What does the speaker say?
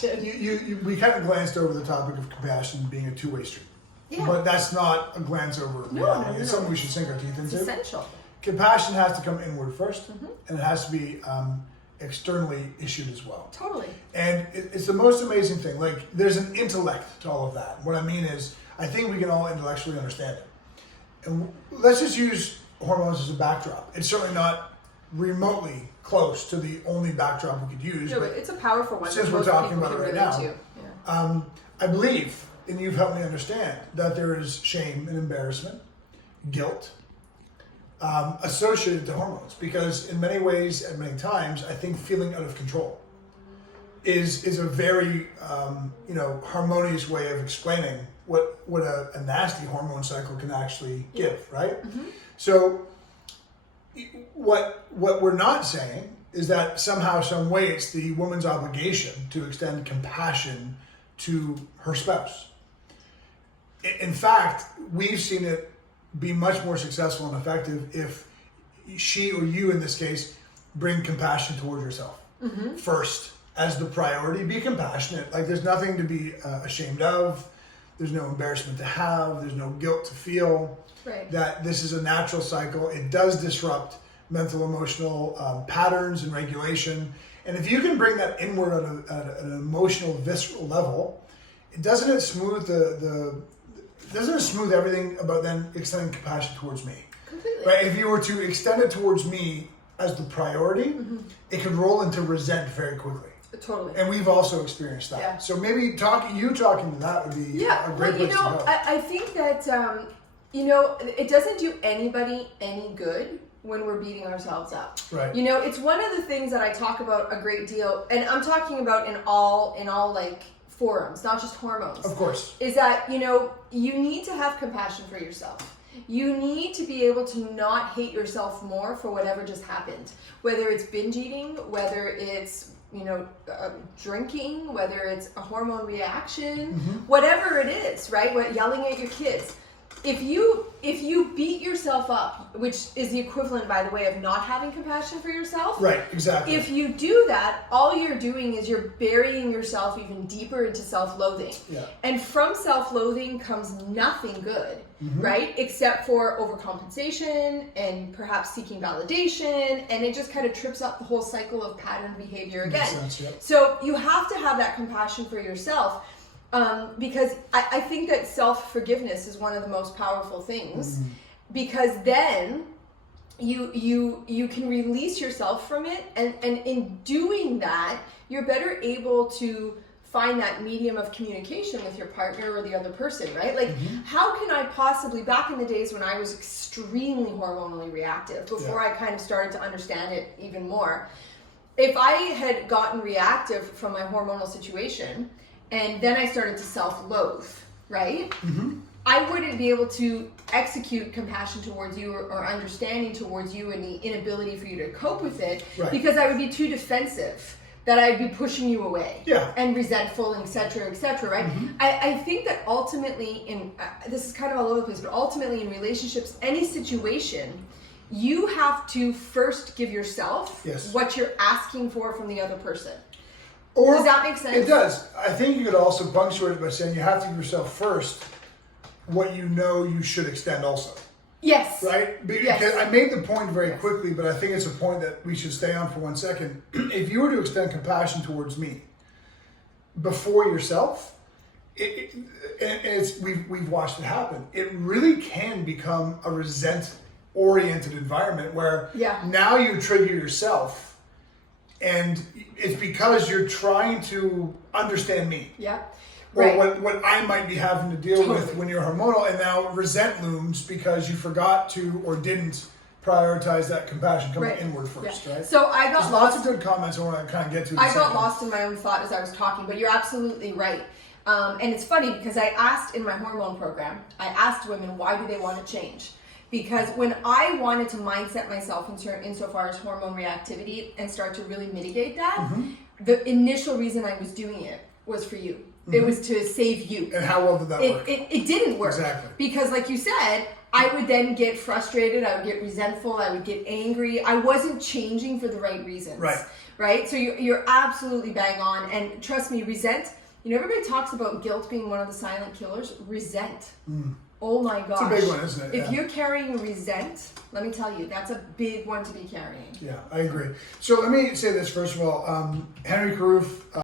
compassion. We kind of glanced over the topic of compassion being a two-way street. Yeah. But that's not a glance over reality. It's something we should sink our teeth into. It's essential. Compassion has to come inward first, and it has to be externally issued as well. Totally. And it's the most amazing thing. Like, there's an intellect to all of that. What I mean is, I think we can all intellectually understand it. And let's just use hormones as a backdrop. It's certainly not remotely close to the only backdrop we could use. No, but it's a powerful one. Since we're talking about it right now, I believe, and you've helped me understand, that there is shame and embarrassment, guilt, associated to hormones. Because in many ways, at many times, I think feeling out of control is a very harmonious way of explaining what a nasty hormone cycle can actually give, right? So what we're not saying is that somehow, some way, it's the woman's obligation to extend compassion to her spouse. In fact, we've seen it be much more successful and effective if she, or you in this case, bring compassion towards yourself first as the priority. Be compassionate. Like, there's nothing to be ashamed of. There's no embarrassment to have. There's no guilt to feel. Right. That this is a natural cycle. It does disrupt mental, emotional patterns and regulation. And if you can bring that inward at an emotional, visceral level, doesn't it smooth doesn't it smooth everything about then extending compassion towards me? Completely. Right? If you were to extend it towards me as the priority, it could roll into resent very quickly. Totally. And we've also experienced that. Yeah. So maybe talking to that would be a great place to go. I think that, it doesn't do anybody any good when we're beating ourselves up. Right. It's one of the things that I talk about a great deal, and I'm talking about in all like forums, not just hormones. Of course. Is that, you need to have compassion for yourself. You need to be able to not hate yourself more for whatever just happened. Whether it's binge eating, whether it's drinking, whether it's a hormone reaction, whatever it is, right? What, yelling at your kids. If you beat yourself up, which is the equivalent, by the way, of not having compassion for yourself. Right, exactly. If you do that, all you're doing is you're burying yourself even deeper into self-loathing. Yeah. And from self-loathing comes nothing good, right? Except for overcompensation and perhaps seeking validation, and it just kind of trips up the whole cycle of pattern behavior again. Makes sense, yep. So you have to have that compassion for yourself. Because I think that self-forgiveness is one of the most powerful things, because then you can release yourself from it, and in doing that, you're better able to find that medium of communication with your partner or the other person, right? Like, how can I possibly, back in the days when I was extremely hormonally reactive, before I kind of started to understand it even more, if I had gotten reactive from my hormonal situation, and then I started to self-loathe, right? I wouldn't be able to execute compassion towards you or understanding towards you, and the inability for you to cope with it, because I would be too defensive, that I'd be pushing you away and resentful, et cetera, right? I think that ultimately, this is kind of all over the place, but ultimately in relationships, any situation, you have to first give yourself what you're asking for from the other person. Or, does that make sense? It does. I think you could also punctuate it by saying you have to give yourself first what you know you should extend also. Yes. Right? Because I made the point very quickly, but I think it's a point that we should stay on for 1 second. If you were to extend compassion towards me before yourself, we've watched it happen. It really can become a resent-oriented environment where now you trigger yourself. And it's because you're trying to understand me. Yeah. Or what I might be having to deal with when you're hormonal, and now resent looms because you forgot to or didn't prioritize that compassion coming inward first, right? So I got There's lots of good comments I want to kind of get to. I got lost in my own thought as I was talking, but you're absolutely right. And it's funny because I asked in my hormone program, I asked women, why do they want to change? Because when I wanted to mindset myself insofar as hormone reactivity and start to really mitigate that, the initial reason I was doing it was for you. It was to save you. And how well did that work? It didn't work. Exactly. Because like you said, I would then get frustrated, I would get resentful, I would get angry. I wasn't changing for the right reasons. Right. right? So you're absolutely bang on. And trust me, resent, everybody talks about guilt being one of the silent killers. Resent. Oh my gosh. It's a big one, isn't it? If you're carrying resent, let me tell you, that's a big one to be carrying. Yeah, I agree. So let me say this first of all. Henry Carruth